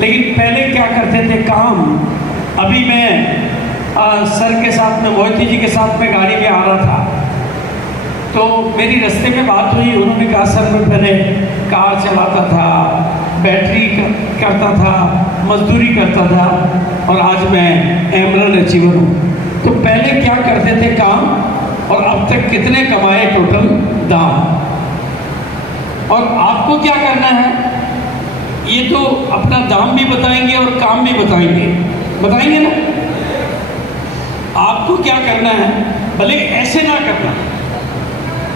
लेकिन पहले क्या करते थे काम। अभी मैं सर के साथ में, मोहिती जी के साथ में गाड़ी में आ रहा था, तो मेरी रास्ते में बात हुई। उन्होंने कहा सर मैं पहले कार चलाता था, बैटरी करता था, मजदूरी करता था, और आज मैं एमरल्ड अचीवर हूँ। तो पहले क्या करते थे काम, और अब तक कितने कमाए टोटल दाम। और आपको क्या करना है, ये तो अपना दाम भी बताएंगे और काम भी बताएंगे ना। आपको क्या करना है, भले ऐसे ना करना,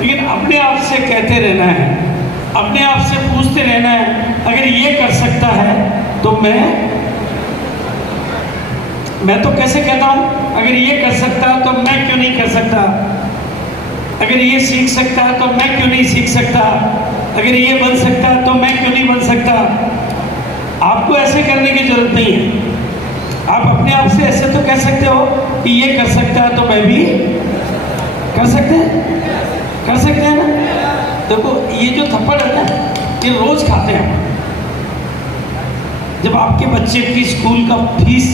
लेकिन अपने आप से कहते रहना है, अपने आप से पूछते रहना है, अगर ये कर सकता है तो मैं तो कैसे कहता हूँ, अगर ये कर सकता है तो मैं क्यों नहीं कर सकता, अगर ये सीख सकता है तो मैं क्यों नहीं सीख सकता, अगर ये बन सकता है तो मैं क्यों नहीं बन सकता। आपको ऐसे करने की जरूरत नहीं है। आप अपने आप से ऐसे तो कह सकते हो कि ये कर सकता है तो मैं भी कर सकते हैं ना। देखो ये जो थप्पड़ है ना, ये रोज खाते हैं। जब आपके बच्चे की स्कूल का फीस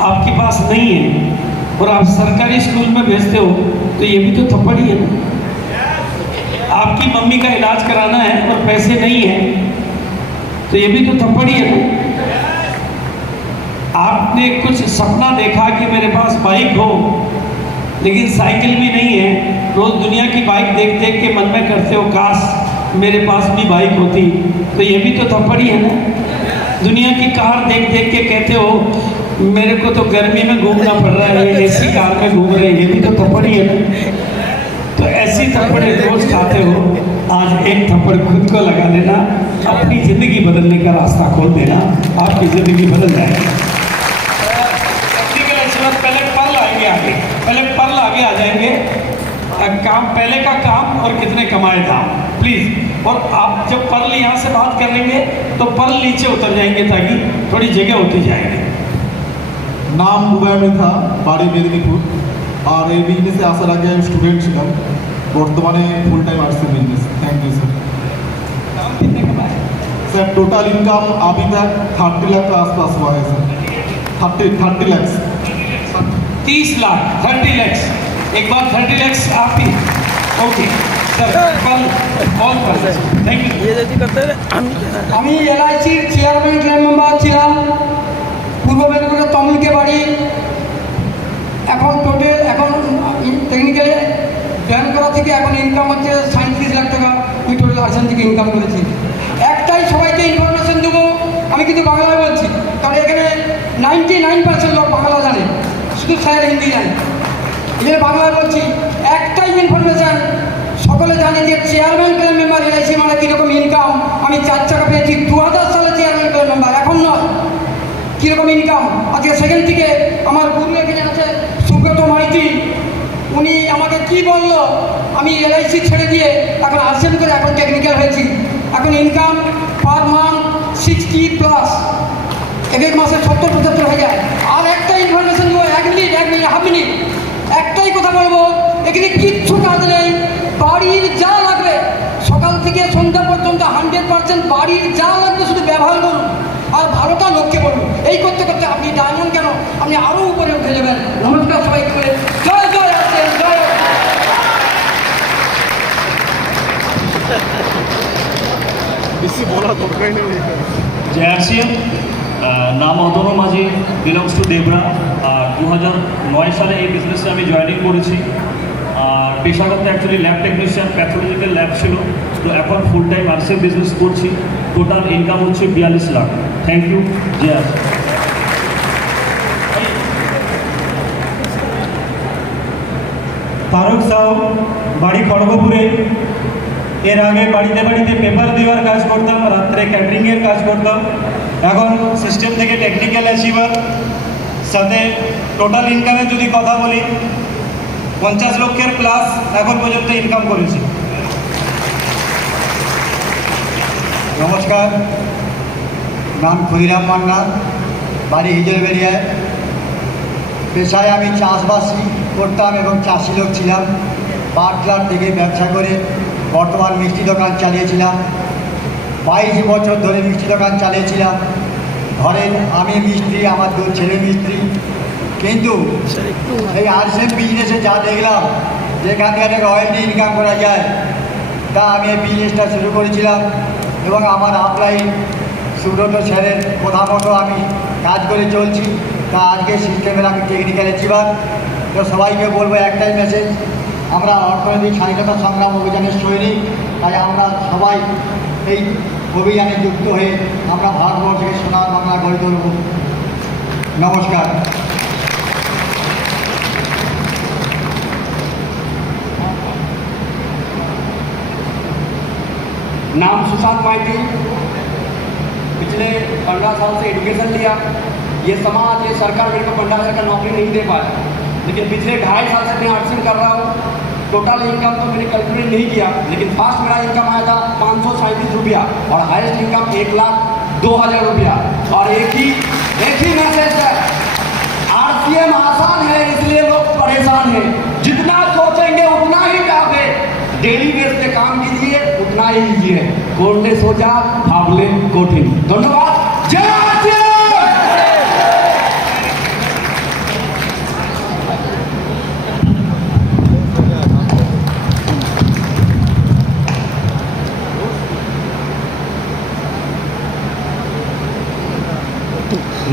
आपके पास नहीं है और आप सरकारी स्कूल में भेजते हो, तो ये भी तो थप्पड़ ही है ना। आपकी मम्मी का इलाज कराना है और पैसे नहीं है, तो ये भी तो थप्पड़ ही है ना। आपने कुछ सपना देखा कि मेरे पास बाइक हो, लेकिन साइकिल भी नहीं है। रोज दुनिया की बाइक देख देख के मन में करते हो काश मेरे पास भी बाइक होती, तो ये भी तो थप्पड़ ही है ना। दुनिया की कार देख देख के कहते हो मेरे को तो गर्मी में घूमना पड़ रहा है, एसी कार में घूम रहे हैं, ये भी तो थप्पड़ ही है ना। तो ऐसी थप्पड़े रोज खाते हो, आज एक थप्पड़ खुद को लगा लेना, अपनी जिंदगी बदलने का रास्ता खोल देना, आपकी जिंदगी बदल जाएगी। पहले पर्ल आगे आ जाएंगे। काम पहले का काम और कितने कमाए था प्लीज। और आप जब पर्ल यहाँ से बात कर लेंगे तो पर्ल नीचे उतर जाएंगे ताकि थोड़ी जगह होती जाएगी। नाम उदय में था, बाड़ी मेदिनीपुर, और ये बिजनेसे आसार आगे আমি स्टूडेंट ছিলাম, বর্তমানে full time arts business. Thank you sir. काम कितने कमाए सर? टोटल इनकम अभी तक 30 लाख के आसपास हुआ है सर। 30 लाख 30 लाख 30 lakhs। एक बार 30 lakhs आप ही। Okay sir, thank you. আমি এলআইসির চেয়ারম্যান ক্লাব মেম্বার ছিলাম, পূর্ব মেদিনীপুরের তমলুকে বাড়ি। এখন টেকনিক্যালি জয়েন করা থেকে এখন ইনকাম হচ্ছে 37 লাখ টাকা। আমি টোটাল আর্টস থেকে ইনকাম করেছি। একটাই সবাইকে ইনফরমেশন দেবো, আমি কিন্তু বাংলায় বলছি, কারণ এখানে 99% লোক বাংলা জানে, শুধু স্যার হিন্দি জানে। এখানে বাংলায় বলছি, একটাই ইনফরমেশান সকলে জানে যে চেয়ারম্যান ক্লাব মেম্বার এলআইসি মানে কীরকম ইনকাম। আমি 4 টাকা পেয়েছি 2000 সালে চেয়ারম্যান ক্লাব মেম্বার, এখন নয়। কীরকম ইনকাম আজকে সেকেন্ড থেকে আমার গুরু এখানে আছে সুব্রত মাইতি, উনি আমাকে কি বলল, আমি এলআইসি ছেড়ে দিয়ে এখন আর্টস করে এখন টেকনিক্যাল হয়েছি। এখন ইনকাম পার মান্থ 60+, এক মাসে 70-75 হয়ে যায়। আর একটা ইনফরমেশন দেবো, 1 মিনিট হাফ মিনিট, একটাই কথা বলবো, এখানে কিচ্ছু কাজ নেই। বাড়ির যা লাগবে সকাল থেকে সন্ধ্যা পর্যন্ত 100% বাড়ির যা লাগবে শুধু ব্যবহার করুন আর ভালোটা লোককে বলুন। এই করতে করতে আপনি ডায়মন্ড কেন, আপনি আরও উপরে উঠে যাবেন। নমস্কার সবাইকে বলে জয় জয় আসেন জয়। বেশি বলা দরকার নেই। जय आरसीएम। नाम অতনু মাঝি, বিলংস টু দেবরা। আর 2009 সালে এই বিজনেসে আমি জয়েনিং করেছি। আর পেশাগত actually lab technician, pathological lab ছিল, তো এখন ফুল টাইম আর্টসের বিজনেস করছি। টোটাল ইনকাম হচ্ছে 42 লাখ। Thank you. জয় আরসিএম। তারক সাউ, বাড়ি খড়গপুরে। এর আগে বাড়িতে বাড়িতে পেপার দেওয়ার কাজ করতাম, রাত্রে ক্যাটারিংয়ের কাজ করতাম। এখন সিস্টেম থেকে টেকনিক্যাল অ্যাচিভার। সাথে টোটাল ইনকামের যদি কথা বলি, 50 লক্ষের প্লাস এখন পর্যন্ত ইনকাম করেছি। নমস্কার, নাম ক্ষুদিরাম মান্না, বাড়ি হিজলবেরিয়ায়। পেশায় আমি চাষবাসই করতাম এবং চাষি লোক ছিলাম। পাটলার থেকে ব্যবসা করে বর্তমান মিষ্টি দোকান চালিয়েছিলাম। 22 বছর ধরে মিষ্টি দোকান চালিয়েছিলাম। ঘরে আমি মিস্ত্রি, আমার 2 ছেলে মিস্ত্রি। কিন্তু এই আরসিএম বিজনেসে যা দেখলাম যেখান থেকে রয়্যালটি ইনকাম করা যায়, তা আমি এই বিজনেসটা শুরু করেছিলাম এবং আমার আপলাইন সুব্রত স্যারের কথা মতো আমি কাজ করে চলছি। তা আজকে সিস্টেমের আমি টেকনিক্যাল অ্যাচিভার। তো সবাইকে বলবো একটাই মেসেজ, আমরা অর্থনৈতিক স্বাধীনতা সংগ্রাম অভিযানের সৈনিক। তাই আমরা সবাই এই অভিযানে যুক্ত হয়ে আমরা ভারতবর্ষকে সোনার বাংলা গড়ে তুলব। নমস্কার। नाम सुशांत माइती। पिछले 15 साल से एजुकेशन लिया। ये समाज, ये सरकार मेरे को 15 हज़ार का नौकरी नहीं दे पाया, लेकिन पिछले 2.5 साल से मैं आर्ट्सिंग कर रहा हूँ। टोटल इनकम तो मैंने कैलकुलेट नहीं किया, लेकिन फास्ट मेरा इनकम आया था 537 रुपया और हाईएस्ट इनकम 1,02,000 रुपया। और एक ही मैसेज है, आरसीएम आसान है इसलिए लोग परेशान हैं। जितना सोचेंगे उतना ही टफ है। डेली बेस पे काम कीजिए, उतना ही इजी है। कोर्टे सोचा भावले कठिन। धन्यवाद। जय आरसीएम।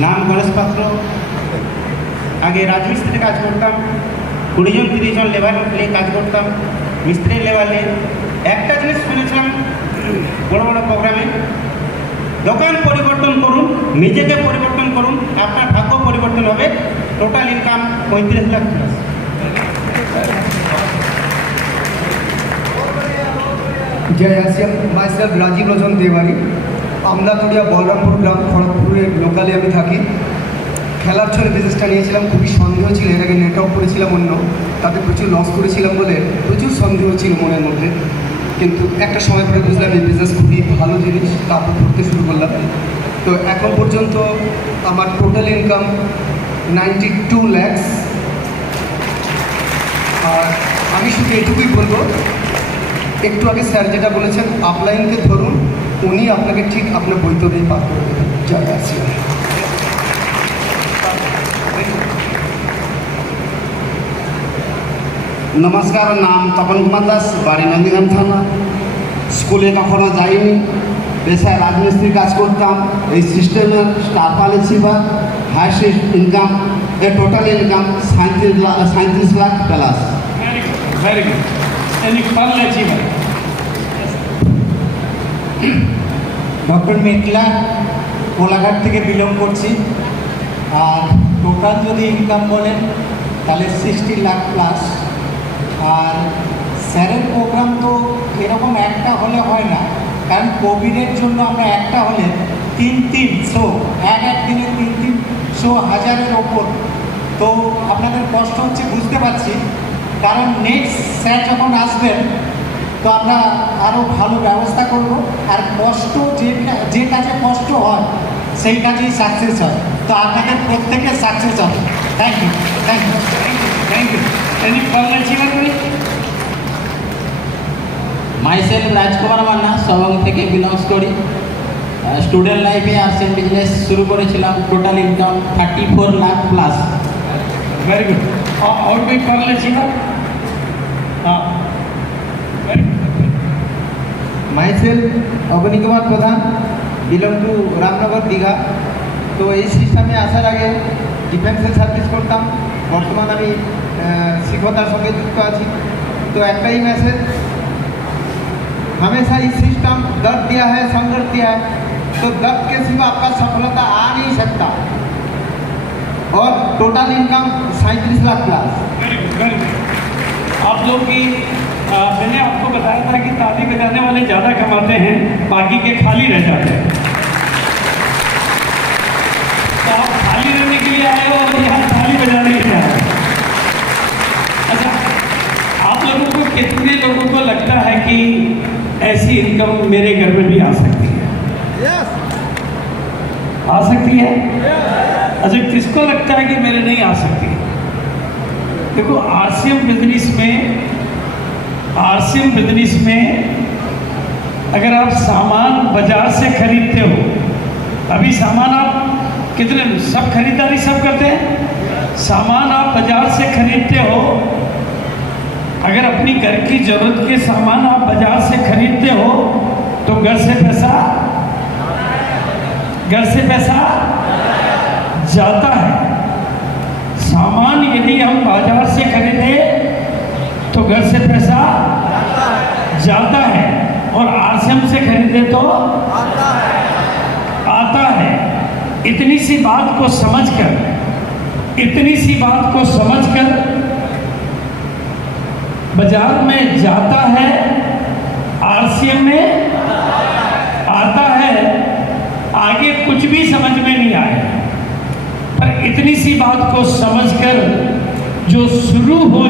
নাম গণেশ পাত্র। আগে রাজমিস্ত্রিতে কাজ করতাম, 20 জন 30 জন লেবার নিয়ে কাজ করতাম মিস্ত্রি লেভেলে। একটা জিনিস শুনেছিলাম বড় বড় প্রোগ্রামে, দোকান পরিবর্তন করুন, নিজেকে পরিবর্তন করুন, আপনার ভাগ্য পরিবর্তন হবে। Total income 35 lakh plus. जय आसियाम। My self Rajiv Ranjan Devari. আমলাতড়িয়া বলরামপুর গ্রাম, খড়গপুরের লোকালে আমি থাকি। খেলার ছলে বিজনেসটা নিয়েছিলাম, খুবই সন্দেহ ছিল। এর আগে নেটওয়ার্ক করেছিলাম অন্য, তাতে প্রচুর লস করেছিলাম বলে প্রচুর সন্দেহ ছিল মনের মধ্যে। কিন্তু একটা সময় পরে বুঝলাম এই বিজনেস খুবই ভালো জিনিস, তারপর করতে শুরু করলাম। তো এখন পর্যন্ত আমার টোটাল ইনকাম 92 lakhs। আর আমি শুধু এটুকুই বলবো, একটু আগে স্যার যেটা বলেছেন, আপলাইনকে ধরুন, উনি আপনাকে ঠিক আপনার বৈতরণী পার করে দেবেন। জয় আরসিএম। নমস্কার, নাম তপন কুমার দাস, বাড়ি নন্দীগ্রাম থানা। স্কুলে কখনো যাইনি, পেশায় রাজমিস্ত্রি কাজ করতাম। এই সিস্টেমের স্টাফ অ্যাচিভার, হাইয়েস্ট ইনকাম, এর total income 37 lakh plus. Very good. Any fun achiever. Doctor Metla, Kolaghat থেকে বিলং করছি। আর টোটাল যদি ইনকাম বলেন তাহলে 60 লাখ প্লাস। আর স্যারের প্রোগ্রাম তো এরকম একটা হলে হয় না, কারণ কোভিডের জন্য আমরা একটা হলে 3 শো, এক দিনে 3 শো, 1000-এর ওপর। তো আপনাদের কষ্ট হচ্ছে বুঝতে পারছি, কারণ নেক্সট স্যার যখন আসবেন তো আমরা আরও ভালো ব্যবস্থা করব। আর কষ্ট যে কাজে কষ্ট হয় সেই কাজেই সাকসেস হয়। তো আপনাদের প্রত্যেকের সাকসেস হবে। Thank you, thank you, thank you. Any fun achiever करी। মাই সেলফ রাজকুমার মান্না, সবং থেকে বিলংস করি। স্টুডেন্ট লাইফে আরসিএম বিজনেস শুরু করেছিলাম। Total income 34 lakh plus. Very good. और कोई फन अचीवर? हाँ, very good. Myself Abani Kumar Pradhan, belong two Ramnagar, Digha. তো এই সিস্টেমে আসার আগে ডিফেন্সে সার্ভিস করতাম। বর্তমান আমি শিক্ষকতার সঙ্গে যুক্ত আছি। तो একটাই मैसेज, हमेशा इस सिस्टम दर्द दिया है, संघर्ष दिया है, तो दर्द के सिवा आपका सफलता आ नहीं सकता। और total income 37 lakh plus. Very good, very good. आप लोग की मैंने आपको बताया था कि ताली बजाने वाले ज़्यादा कमाते हैं, बाकी के खाली रह जाते हैं। तो आप खाली रहने के लिए आए हो और यहाँ ताली बजाने के लिए आए हो। अच्छा, आप लोगों को, कितने लोगों को लगता है कि ऐसी इनकम मेरे घर में भी आ सकती है? आ सकती है? अच्छा, किसको लगता है कि मेरे नहीं आ सकती? देखो, आरसीएम बिजनेस में अगर आप सामान बाजार से खरीदते हो, अभी सामान आप कितने सब खरीदारी सब करते हैं। सामान आप बाजार से खरीदते हो, अगर अपनी घर की जरूरत के सामान आप बाजार से खरीदते हो तो घर से पैसा जाता है। सामान यदि हम बाजार से खरीदे तो घर से पैसा जाता है, और आरसीएम से खरीदे तो आता है। इतनी सी बात को समझकर बाजार में जाता है, आरसीएम में आता है। आगे कुछ भी समझ में नहीं आए, पर इतनी सी बात को समझकर जो शुरू हो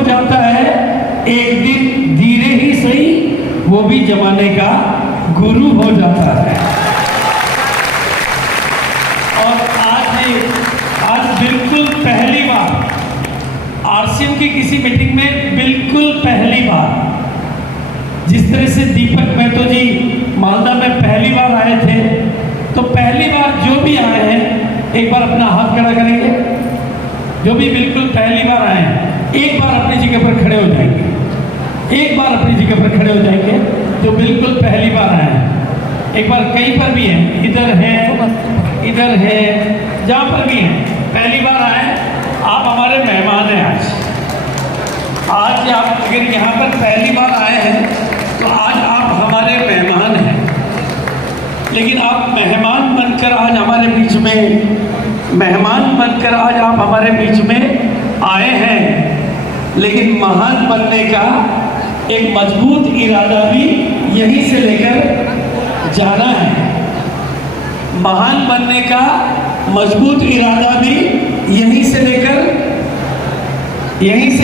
जाता है एक दिन धीरे ही सही वो भी जमाने का गुरु हो जाता है। और आज बिल्कुल पहली बार आरसीएम की किसी मीटिंग में बिल्कुल पहली बार, जिस तरह से दीपक महतो जी मालदा में पहली बार आए थे, तो पहली बार जो भी आए हैं एक बार अपना हाथ खड़ा करेंगे। जो भी बिल्कुल पहली बार आए हैं एक बार अपनी जगह पर खड़े हो जाएंगे, जो बिल्कुल पहली बार आए हैं। एक बार कहीं पर भी हैं, इधर है, जहाँ पर भी हैं पहली बार आए, आप हमारे मेहमान हैं। आज आप अगर यहाँ पर पहली बार आए हैं तो आज आप हमारे मेहमान हैं। लेकिन आप मेहमान बनकर आज हमारे बीच में आए हैं, लेकिन महान बनने का एक मजबूत इरादा भी यहीं से लेकर जाना है। महान बनने का मजबूत इरादा भी यहीं से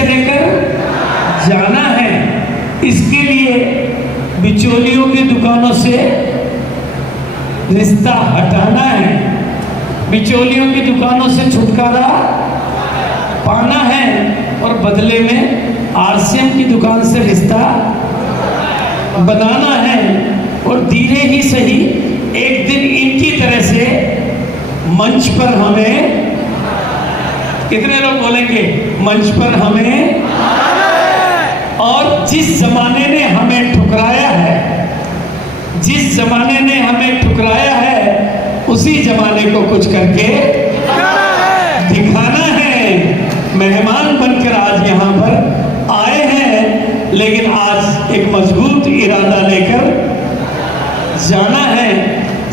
लेकर जाना है। इसके लिए बिचौलियों की दुकानों से रिश्ता हटाना है, बिचौलियों की दुकानों से छुटकारा पाना है, और बदले में आरसीएम की दुकान से रिश्ता बनाना है। और धीरे ही सही एक दिन इनकी तरह से मंच पर हमें, कितने लोग बोलेंगे मंच पर हमें, और जिस जमाने ने हमें ठुकराया है उसी जमाने को कुछ करके दिखाना है। मेहमान बनकर आज यहाँ पर आए हैं, लेकिन आज एक मजबूत इरादा लेकर जाना है।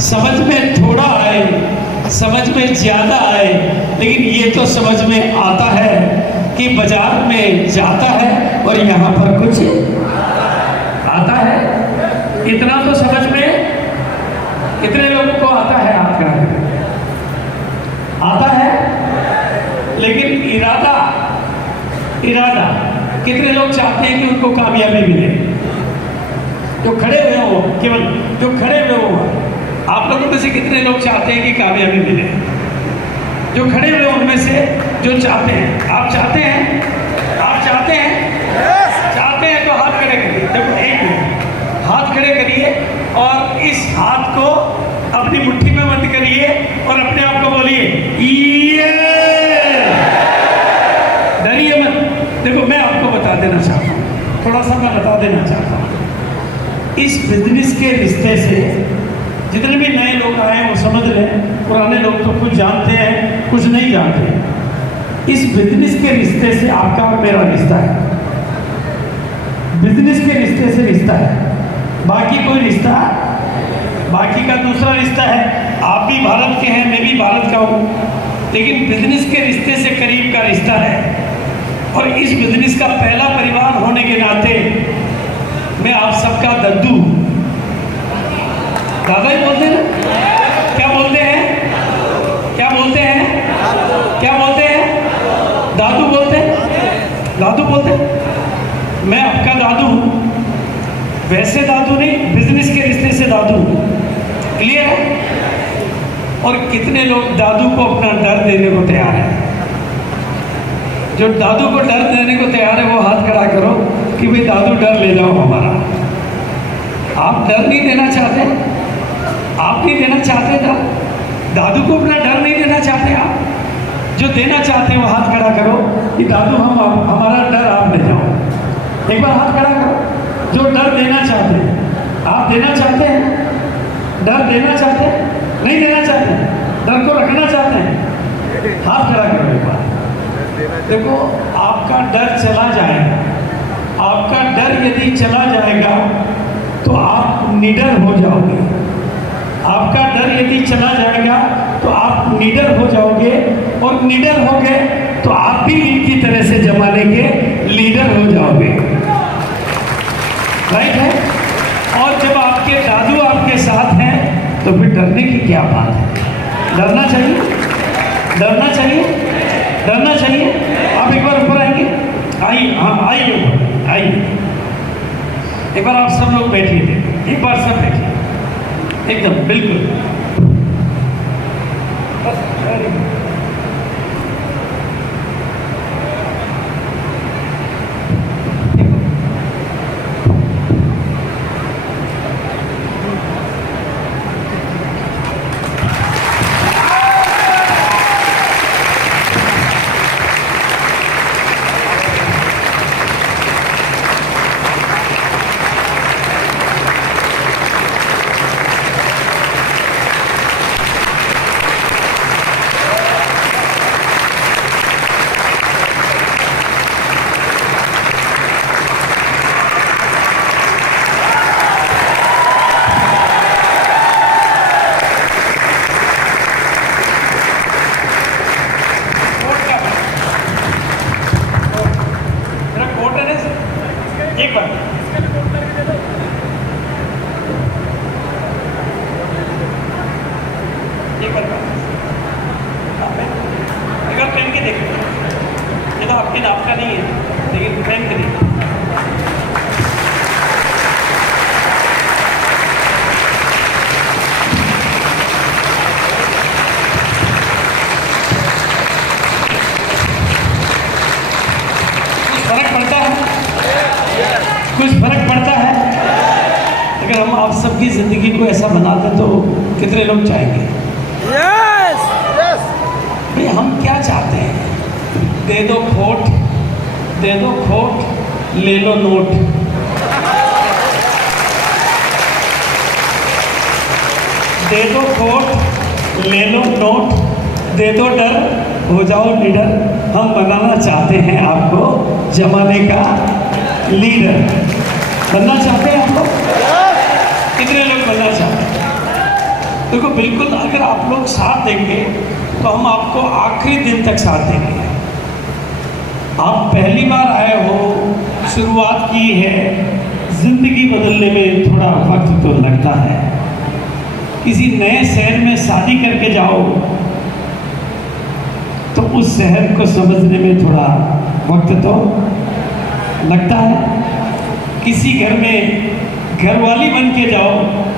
समझ में थोड़ा आए, समझ में ज्यादा आए, लेकिन ये तो समझ में आता है कि बाजार में जाता है और यहाँ पर कुछ आता है। इतना तो समझ में कितने लोगों को आता है? आपका आता है, लेकिन इरादा कितने लोग चाहते हैं कि उनको कामयाबी मिले? जो खड़े हुए हो, केवल जो खड़े हुए हो, आप लोगों में से कितने लोग चाहते हैं कि कामयाबी मिले? जो खड़े हुए उनमें से जो चाहते हैं, आप चाहते हैं? चाहते हैं तो हाथ खड़े करिए। देखो एक मिनट, हाथ खड़े करिए और इस हाथ को अपनी मुट्ठी में बंद करिए और अपने आप को बोलिए ये। डरिए मत। देखो मैं आपको बता देना चाहता हूँ, थोड़ा सा मैं बता देना चाहता हूँ। इस बिजनेस के रिश्ते से जितने भी नए लोग आए वो समझ लें, पुराने लोग तो कुछ जानते हैं कुछ नहीं जानते। इस बिजनेस के रिश्ते से आपका और मेरा रिश्ता है, बिजनेस के रिश्ते से रिश्ता है। बाकी कोई रिश्ता, बाकी का दूसरा रिश्ता है। आप भी भारत के हैं, मैं भी भारत का हूँ, लेकिन बिजनेस के रिश्ते से करीब का रिश्ता है। और इस बिजनेस का पहला परिवार होने के नाते मैं आप सबका दद्दू, दादा ही बोलते हैं ना? क्या बोलते हैं? दादू बोलते हैं। मैं आपका दादू हूँ, वैसे दादू नहीं, बिजनेस के रिश्ते से दादू। क्लियर है? और कितने लोग दादू को अपना डर देने को तैयार है? जो दादू को डर देने को तैयार है वो हाथ खड़ा करो कि भाई दादू डर ले जाओ हमारा। आप डर नहीं देना चाहते? आप नहीं देना चाहते डर? दादू को अपना डर नहीं देना चाहते आप? जो देना चाहते हो हाथ खड़ा करो कि दादू हमारा डर आप ले जाओ। एक बार हाथ खड़ा करो जो डर देना चाहते हैं। आप देना चाहते हैं? डर देना चाहते हैं? नहीं देना चाहते? डर को रखना चाहते हैं? हाथ खड़ा करो एक बार। देखो, आपका डर चला जाएगा। आपका डर यदि चला जाएगा तो आप निडर हो जाओगे। आपका डर यदि चला जाएगा तो आप निडर हो जाओगे, और निडर हो गए तो आप भी इनकी तरह से जमाने के लीडर हो जाओगे। राइट है? और जब आपके दादू आपके साथ हैं तो फिर डरने की क्या बात है? डरना चाहिए, डरना चाहिए, डरना चाहिए। आप एक बार ऊपर आएंगे? आइए, हाँ आइए, आइए। एक बार आप सब लोग बैठिए थे, एक बार सब बैठिए एकदम बिल्कुल। एक बार एक बार पहन के देखो। ये तो आपके नाम का नहीं है, लेकिन पहन के देखो। फर्क पड़ता है? कुछ फर्क पड़ता है? अगर हम आप सबकी जिंदगी को ऐसा बना दें तो कितने लोग चाहेंगे? Yes, yes. भाई हम क्या चाहते हैं? दे दो खोट, दे दो खोट, ले लो नोट। दे दो खोट, ले लो नोट, दे दो डर, हो जाओ लीडर। हम बनाना चाहते हैं आपको जमाने का लीडर। बनना चाहते हैं आपको? कितने लोग बनना चाहते हैं? देखो, बिल्कुल अगर आप लोग साथ देंगे तो हम आपको आखिरी दिन तक साथ देंगे। आप पहली बार आए हो, शुरुआत की है, जिंदगी बदलने में थोड़ा वक्त तो लगता है। किसी नए शहर में शादी करके जाओ तो उस शहर को समझने में थोड़ा वक्त तो लगता है। किसी घर में घरवाली बन के जाओ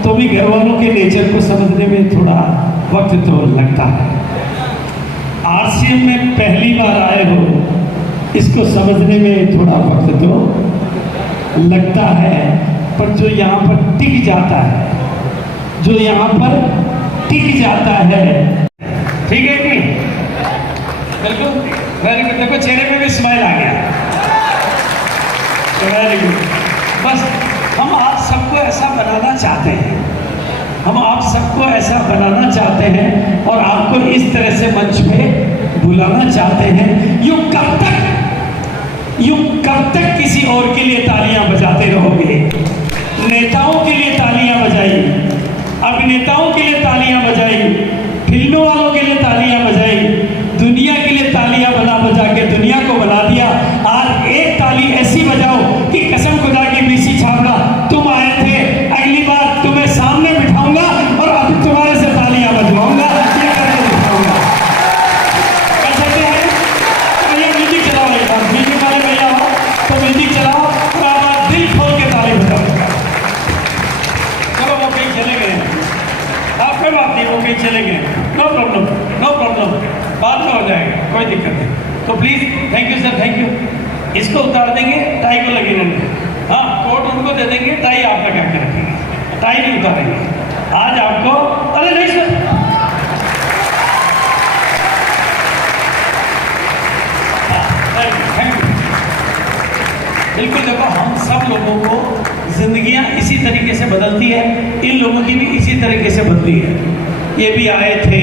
तो भी घर वालों के नेचर को समझने में थोड़ा वक्त तो लगता है। आरसीएम में पहली बार आए हो, इसको समझने में थोड़ा वक्त तो लगता है। पर जो यहाँ पर टिक जाता है, जो यहाँ पर टिक जाता है, ठीक है कि बिल्कुल वेरी गुड। देखो चेहरे पे भी स्माइल आ गया, वेरी गुड। बस हम आप सबको ऐसा बनाना चाहते हैं, हम आप सबको ऐसा बनाना चाहते हैं और आपको इस तरह से मंच पे बुलाना चाहते हैं। यूं कब तक किसी और के लिए तालियां बजाते रहोगे? नेताओं के लिए तालियां बजाई, अभिनेताओं के लिए तालियां बजाई, फिल्मों वालों के लिए तालियां बजाई, दुनिया के लिए तालियां बजा के दुनिया को बना दिया। आज एक ताली ऐसी बजाओ कि कसम खुदा की बीसी छावड़ा, तुम आए थे, अगली बार तुम्हें सामने बिठाऊंगा और अब तुम्हारे से तालियां बजवाऊंगा, ये करके दिखाऊंगा। कर सकते हैं? भैया म्यूजिक चलाओ, एक बार म्यूजिक वाले भैया हो तो म्यूजिक चलाओ और आप दिल खोल के ताली बजाओ। चलो वो कहीं चले गए, आप कोई बात नहीं, वो कहीं चले गए, नो प्रॉब्लम, नो प्रॉब्लम, बाद में हो जाएगा, कोई दिक्कत नहीं। तो please thank you sir, thank you. इसको उतार देंगे, टाई को लगे रहेंगे। हाँ, कोट उनको दे देंगे, टाई आप लगा के रखेंगे, टाई नहीं उतारेंगे। आज आपको, अरे नहीं सर, बिल्कुल। देखो, हम सब लोगों को जिंदगियां इसी तरीके से बदलती है, इन लोगों की भी इसी तरीके से बदली है। ये भी आए थे,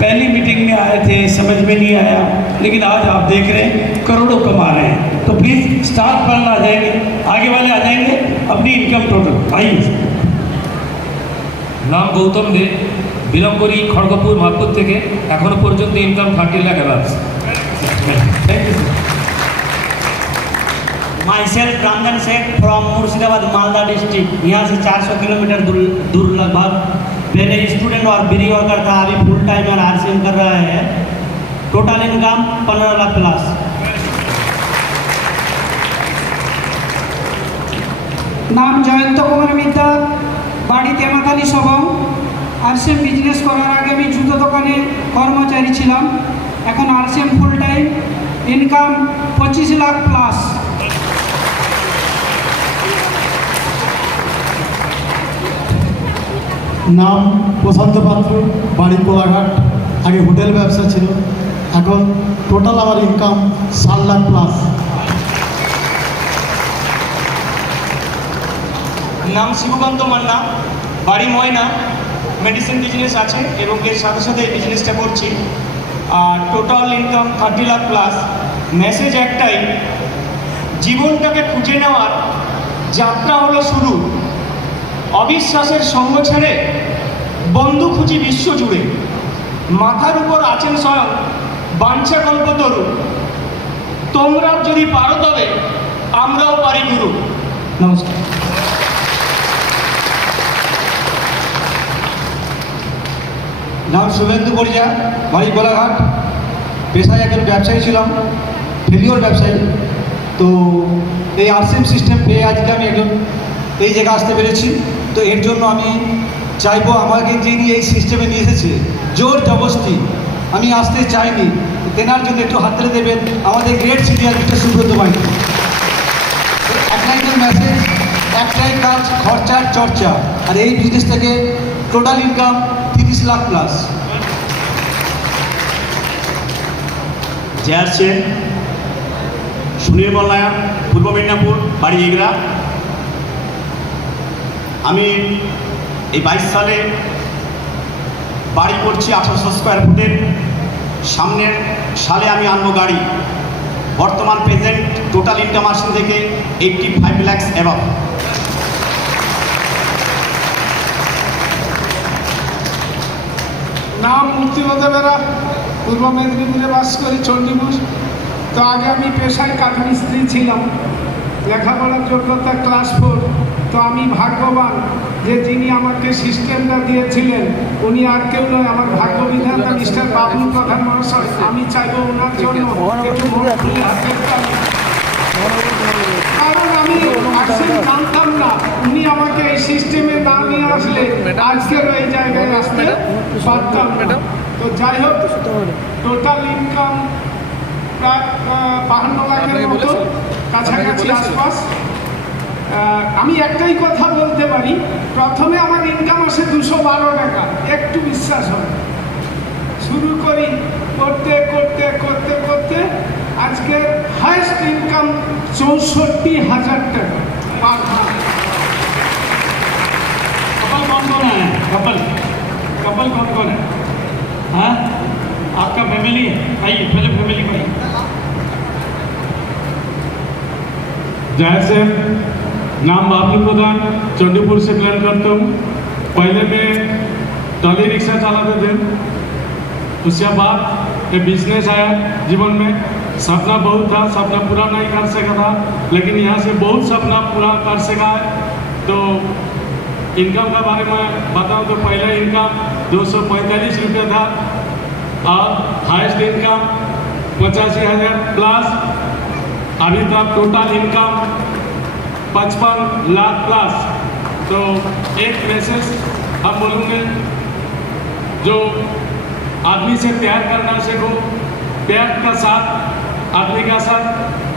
पहली मीटिंग में आए थे, समझ में नहीं आया, लेकिन आज आप देख रहे हैं करोड़ों कमा रहे हैं। तो प्लीज स्टार पर आ जाएंगे, आगे वाले आ जाएंगे, अपनी इनकम टोटल आइए। नाम गौतम दे, बिलंग करी खड़गपुर माधपुर থেকে এখনো পর্যন্ত income 30 lakh average. Thank you sir. Myself Ranjan Sheikh from Murshidabad Malda district. यहाँ से 400 किलोमीटर दूर लगभग। पहले स्टूडेंट और बिरी वर्कर था, अभी फुल टाइम और आरसीएम कर रहा है। Total income 15 lakh plus. नाम जयंत कुमार मित्ता, বাড়ি তেমাতালি সবং। আরসিএম বিজনেস করার আগে আমি জুতো দোকানে কর্মচারী ছিলাম, এখন RCM full time, income 25 lakh plus. নাম প্রশান্ত পাত্র, বাড়ি কোলাঘাট। আগে হোটেল ব্যবসা ছিল, এখন টোটাল আমার ইনকাম 7 লাখ প্লাস। নাম শিবকান্ত মান্না, বাড়ি ময়না। মেডিসিন বিজনেস আছে এবং এর সাথে সাথে এই বিজনেসটা করছি। আর total income 30 lakh plus. Message একটাই, জীবনটাকে খুঁজে নেওয়ার যাত্রা হলো শুরু। অবিশ্বাসের সঙ্গ ছেড়ে বন্ধু খুঁজি বিশ্ব জুড়ে। মাথার উপর আছেন স্বয়ং বাঞ্ছা কল্পতরু। তোমরা যদি পারো তবে আমরাও পারি গুরু। নমস্কার। নাম শুভেন্দু পরিজা, বাড়ি গোলাঘাট। পেশায় একজন ব্যবসায়ী ছিলাম, ফেলিওর ব্যবসায়ী। তো এই আরসিএম সিস্টেম পেয়ে আজকে আমি একজন এই জায়গায় আসতে পেরেছি। তো এর জন্য আমি চাইবো, আমাকে যিনি এই সিস্টেমে নিয়ে এসেছে জোর জবরদস্তি আমি আসতে চাইনি, তেনার জন্য একটু হাত তুলে দেবেন আমাদের great senior mister Subrata Maiti. একটাই তো মেসেজ, একটাই কাজ, খরচার চর্চা। আর এই বিজনেস থেকে টোটাল ইনকাম 30 লাখ প্লাস। জয়ার সেন, সুনির্মল নায়ক, পূর্ব মেদিনীপুর, বাড়ি এগরা। আমি এই 22 সালে বাড়ি করছি 1800 স্কোয়ার ফুটের। সামনের সালে আমি আনবো গাড়ি। বর্তমান প্রেজেন্ট টোটাল ইনকাম আসেন থেকে 85 লাখ অ্যাবাভ। নাম মূর্তিপদ বেরা, পূর্ব মেদিনীপুরে বাস করি, চণ্ডীপুর। তো আগে আমি পেশায় কাঠমিস্ত্রি ছিলাম, লেখাপড়ার যোগ্যতা ক্লাস 4। তো আমি ভাগ্যবান যে যিনি আমাকে সিস্টেমটা দিয়েছিলেন উনি আর কেউ নয়, আমার ভাগ্য বিধাতা মিস্টার বাবলু প্রধান মহাশয়। আমি চাইবো ওনার জন্য একটু মন খুলে হাতের তালি। কারণ আমি আসলে জানতাম না, উনি আমাকে এই সিস্টেমে না নিয়ে আসলে আজকের এই জায়গায় আসতে পারতাম না। তো যাই হোক, টোটাল ইনকাম প্রায় 52 লাখের মতো কাছাকাছি আশপাশ। আমি একটাই কথা বলতে পারি, প্রথমে আমার ইনকাম আসে 212 টাকা। একটু বিশ্বাস হবে, শুরু করি করতে করতে করতে করতে আজকে হাইস্ট ইনকাম 64,000 টাকা পার মান্থ। कपल कौन कौन है? कपल कपल कौन कौन है? हाँ, आपका फैमिली है? आइए पहले फैमिली को आइए। जय से नाम बाबलू प्रधान, चंडीपुर से बिलोंग करता हूँ। पहले मैं ट्रॉली रिक्शा चलाते थे, उसके बाद ये बिजनेस आया जीवन में। सपना बहुत था, सपना पूरा नहीं कर सका था, लेकिन यहाँ से बहुत सपना पूरा कर सका है। तो इनकम के बारे में बताऊँ तो पहला इनकम 245 रुपये था और हाईएस्ट इनकम 85,000 प्लस। अभी तक टोटल इनकम 55 लाख प्लस। तो एक मैसेज हम बोलूँगे, जो आदमी से प्यार करना सीखो, प्यार का साथ आदमी का साथ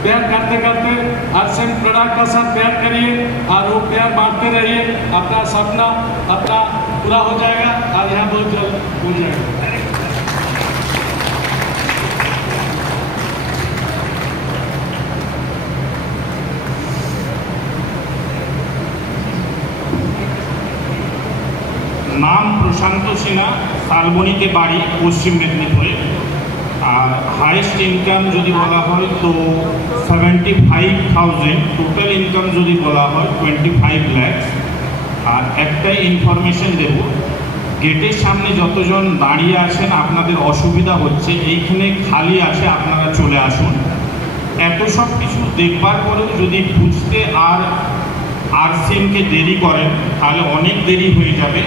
प्यार करते करते आरसीएम प्रोडक्ट का साथ प्यार करिए और वो प्यार बांटते रहिए, अपना सपना अपना पूरा हो जाएगा और यहाँ बहुत जल्द हो जाएगा। নাম প্রশান্ত সিনহা, শালবনীতে বাড়ি, পশ্চিম মেদিনীপুরে। আর হাইয়েস্ট ইনকাম যদি বলা হয় তো 75,000, টোটাল ইনকাম যদি বলা হয় 25 লাখ। আর একটাই ইনফরমেশন দেব, গেটের সামনে যতজন দাঁড়িয়ে আছেন আপনাদের অসুবিধা হচ্ছে, এইখানে খালি আছে, আপনারা চলে আসুন। এত সব কিছু দেখবার পরেও যদি বুঝতে আর আরসিএমকে দেরি করেন তাহলে অনেক দেরি হয়ে যাবে।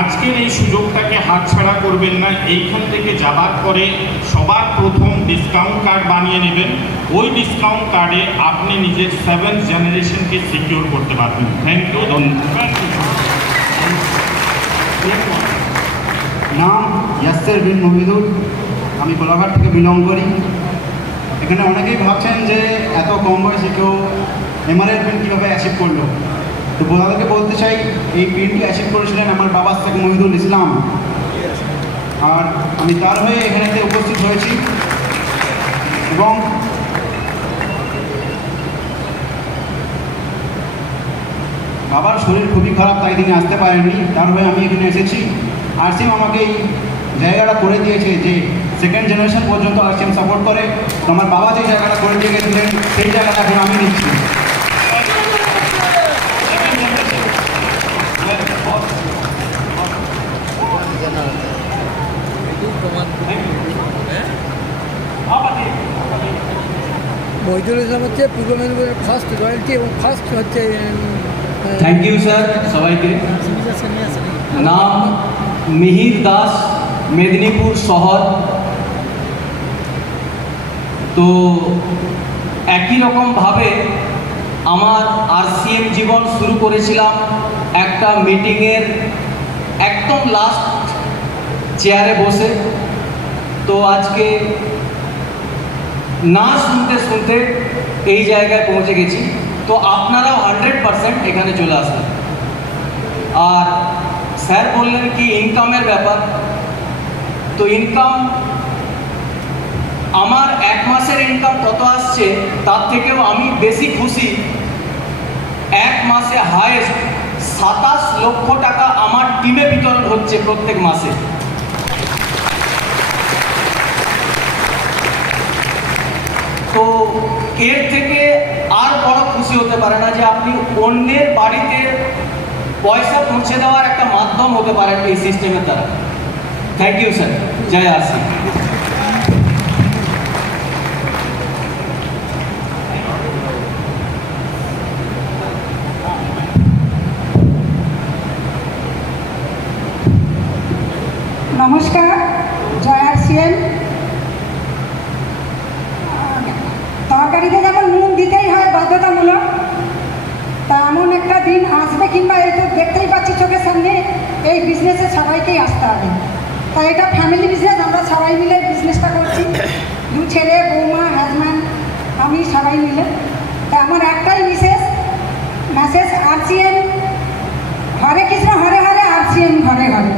আজকের এই সুযোগটাকে হাতছাড়া করবেন না। এইখান থেকে যাবার পরে সবার প্রথম ডিসকাউন্ট কার্ড বানিয়ে নেবেন। ওই ডিসকাউন্ট কার্ডে আপনি নিজের 7th জেনারেশনকে সিকিউর করতে পারবেন। থ্যাংক ইউ, ধন্যবাদ। নাম ইয়াসের বিন মহিদুল, আমি কোলাঘাট থেকে বিলং করি। এখানে অনেকেই ভাবছেন যে এত কম বয়সে কেউ এমআরএল পিন কীভাবে অ্যাচিভ করলো। তো তাদেরকে বলতে চাই, এই পিনটি অ্যাচিভ করেছিলেন আমার বাবা শেখ মহিদুল ইসলাম, আর আমি তার হয়ে এখানেতে উপস্থিত হয়েছি। এবং বাবার শরীর খুবই খারাপ, তাই তিনি আসতে পারেননি, তার হয়ে আমি এখানে এসেছি। আরসিএম আমাকে এই জায়গাটা করে দিয়েছে যে 2nd জেনারেশন পর্যন্ত আরসিএম সাপোর্ট করে। তো আমার বাবা যে জায়গাটা করে দিয়ে গেছিলেন সেই জায়গাটা এখন আমি নিচ্ছি। মহিদুল ইসলাম হচ্ছে পূর্ব মেদিনীপুরের ফার্স্ট রয়্যালটি এবং ফার্স্ট হচ্ছে। থ্যাংক ইউ স্যার সবাইকে। নাম মিহির দাস, মেদিনীপুর শহর। তো একই রকমভাবে আমার আরসিএম জীবন শুরু করেছিলাম একটা মিটিংয়ের একদম লাস্ট চেয়ারে বসে। তো আজকে না শুনতে শুনতে এই জায়গায় পৌঁছে গেছি। তো আপনারাও 100% এখানে চলে আসবেন। আর স্যার বললেন কি ইনকামের ব্যাপার, তো ইনকাম আমার 1 মাসের ইনকাম কত আসছে তার থেকেও আমি বেশি খুশি। 1 মাসে হায়েস্ট 27 লক্ষ টাকা আমার টিমে বিতরণ হচ্ছে প্রত্যেক মাসে। তো এর থেকে আর বড় খুশি হতে পারে না যে আপনি অন্যের বাড়িতে পয়সা পৌঁছে দেওয়ার একটা মাধ্যম হতে পারেন এই সিস্টেমের দ্বারা। থ্যাংক ইউ স্যার, জয় আরসি। নমস্কার, জয় আরসিএম। তরকারিতে যেমন নুন দিতেই হয় বাধ্যতামূলক, তা এমন একটা দিন আসবে কিংবা এই তো দেখতেই পাচ্ছি চোখের সামনে, এই বিজনেসে সবাইকেই আসতে হবে। তাই এটা ফ্যামিলি বিজনেস, আমরা সবাই মিলে বিজনেসটা করছি। 2 ছেলে, বৌমা, হাজব্যান্ড, আমি সবাই মিলে। তা আমার একটাই মেসেজ আরসিএম হরে কৃষ্ণ হরে হরে, আরসিএম ঘরে ঘরে।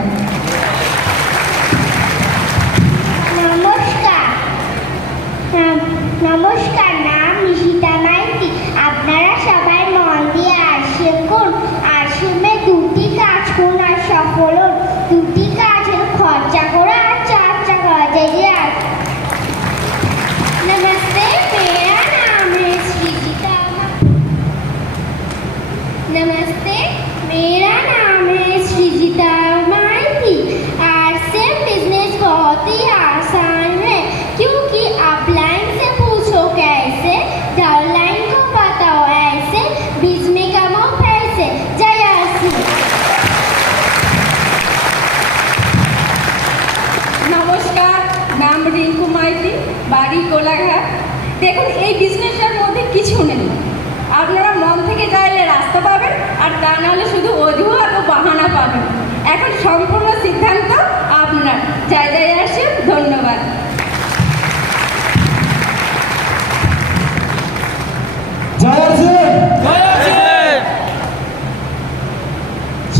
নমস্কার, নাম নিশিতা মাইতি। আপনারা সবাই মন দিয়ে আরসিএম করুন। আরসিএমে 2টি কাজ করুন আর সফল হন। 2টি কাজের খরচা করে আর চর্চা করা যায়। नमस्ते, मेरा नाम है सृजिता। नमस्ते, मेरा नाम है सृजिता माइती। आरसीएम बिजनेस बहुत ही आसान है, क्योंकि आप लाइन से पूछो कैसे, डाउनलाइन को बताओ ऐसे, बीच में कमाओ पैसे। जय आरसीएम। নমস্কার, নাম রিঙ্কু মাইতি, বাড়ি কোলাঘাট। দেখুন, এই বিজনেসটার মধ্যে কিছু নেই। আপনারা মন থেকে চাইলে রাস্তা পাবেন, আর তা নাহলে শুধু অজুহাত ও বাহানা পাবেন। এখন সম্পূর্ণ সিদ্ধান্ত আপনার। জয় জয় আরসিএম, ধন্যবাদ।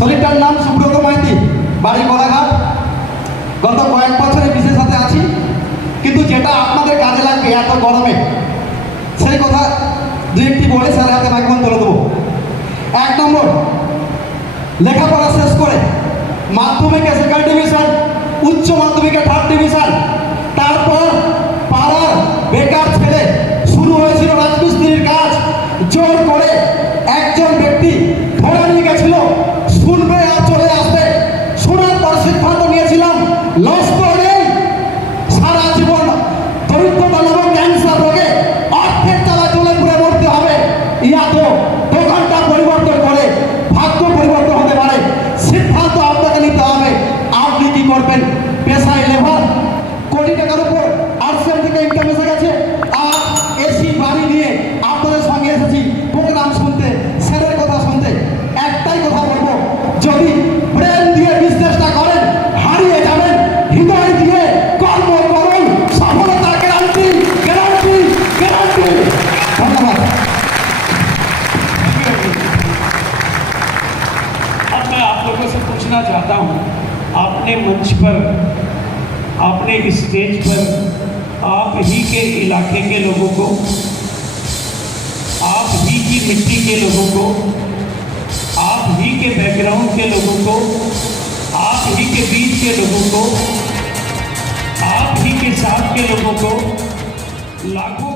শরীরটার নাম সুব্রত মাইতি, বাড়ি কোলাঘাট। গত কয়েক বছরে বিশেষ সাথে আছি, কিন্তু যেটা আপনাদের কাজে লাগবে এত গরমে সেই কথা দু একটি বলে স্যার হাতে মাইক্রোফোন তুলে দেবো। 1 নম্বর, লেখাপড়া শেষ করে মাধ্যমিকে 2nd ডিভিশন, উচ্চ মাধ্যমিকে 3rd ডিভিশন, তারপর পাড়ার বেকার ছেলে শুরু হয়েছিল রাজমিস্ত্রির কাজ। জোর করে একজন ব্যক্তি ধরে নিয়ে গেছিল, শুনবে আর চলে আসবে। শোনার পর সিদ্ধান্ত নিয়েছিলাম লস তো নেই, সারা জীবন দরিদ্রতা নামক ক্যান্সার রোগে অর্থের জ্বালা চলে পুড়ে মরতে হবে। ইয়া তো দোকানটা পরিবর্তন করে ভাগ্য পরিবর্তন হতে পারে। সিদ্ধান্ত আপনাকে নিতে হবে, আপনি কি করবেন। পেশায় লেবার, কোটি টাকার উপর আরসিএম থেকে ইনকাম এসে গেছে, আর এসি বাড়ি নিয়ে আপনাদের সঙ্গে এসেছি প্রোগ্রাম শুনতে, স্যারের কথা শুনতে। একটাই কথা বলবো, যদি ব্রেন দিয়ে বিজনেসটা করেন হারিয়ে যাবেন, হৃদয় দিয়ে কর্ম করুন, সফলতা গ্যারান্টি গ্যারান্টি গ্যারান্টি। ধন্যবাদ। अब मैं आप लोगों से पूछना चाहता हूँ, आपने मंच पर, आपने स्टेज पर आप ही के इलाके के लोगों को, आप ही की मिट्टी के लोगों को, आप ही के बैकग्राउंड के लोगों को, आप ही के बीच के लोगों को, आप ही के साथ के लोगों को लाखों